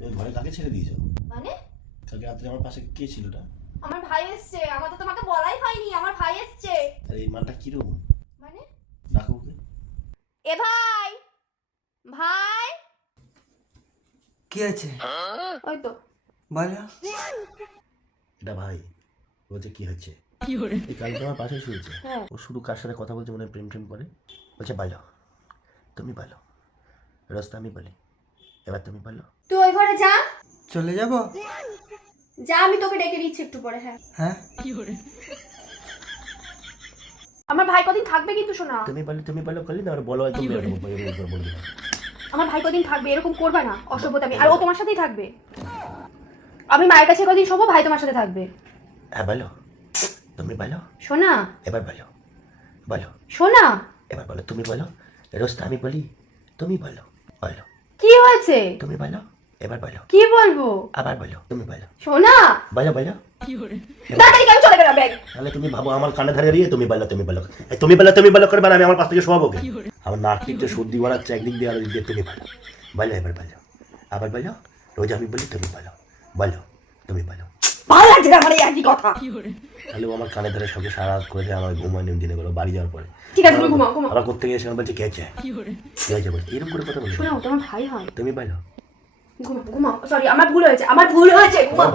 তুমি ঘরে কাকে ছেড়ে দিয়েছো? মানে কালকে রাত্রে আমার পাশে কে ছিল ওটা? আমার ভাই এসছে, আমার তো তোমাকে বলাই হয়নি, আমার ভাই এসছে। আর এই মানটা কিরকম? মানে ডাকো ওকে। এ ভাই, ভাই কি আছে? ওই তো বলো। এটা ভাই বলছে কি হচ্ছে? কি এই কালকে আমার পাশে শুয়েছে। হ্যাঁ। ও শুধু কার সাথে কথা বলছে, মনে হয় প্রেম টেম করে। বলছে বলো, তুমি বলো। রাস্তা আমি বলি, এবার তুমি বলো। তুই ওই ঘরে যা, চলে যাব? যা, আমি তোকে ডেকে নিচ্ছি একটু পরে। হ্যাঁ হ্যাঁ, আমার ভাই কদিন থাকবে কিন্তু শোনা। তুমি বলো করলি না, বলো একদম বলে দিলাম। আমার ভাই কদিন থাকবে, এরকম করবে না অসভ্যতামি। আর ও তোমার সাথেই থাকবে। আমি মায়ের কাছে কদিন শোবো, ভাই তোমার সাথে থাকবে। হ্যাঁ বলো, তুমি বলো। শোনা, এবার বলো, বলো শোনা। এবার বলো, তুমি বলো। রাস্তা আমি বলি, তুমি বলো। বলো, কি হয়েছে? তুমি বলো। এবার বলো, কি বলবো? আবার বলো, তুমি বলো। শোনা, বলো বলো। তাড়াতাড়ি আমি চলে গেলাম ব্যাগ। তাহলে তুমি ভাবো আমার কানে ধারে দাঁড়িয়ে তুমি বলো তুমি বলো করবে, আমি আমার পাশ থেকে শোয়াবো কে? আমার নাক টিপতে সর্দি বাড়াচ্ছে একদিক দিয়ে, আর দিক দিয়ে তুমি বলো। বলো এবার বলো, আবার বলো। রোজ আমি বলি, তুমি বলো। বলো, তুমি বলো। ভালো লাগছে না আমার এই একই কথা। তাহলে ও আমার কানে ধরে সবকে সারা রাত করেছে, আমার ঘুমায় নেম দিনে গেলো বাড়ি যাওয়ার পরে। ঠিক আছে, তুমি ঘুমাও ঘুমাও। আবার কোথেকে এসে বলছে কে আছে, কে আছে বলছে, এরকম করে কথা বলছে। শোনাও, তোমার ভাই হয়। তুমি বলো। ঘুমাও ঘুমাও, সরি আমার ভুল হয়েছে, ঘুমাও।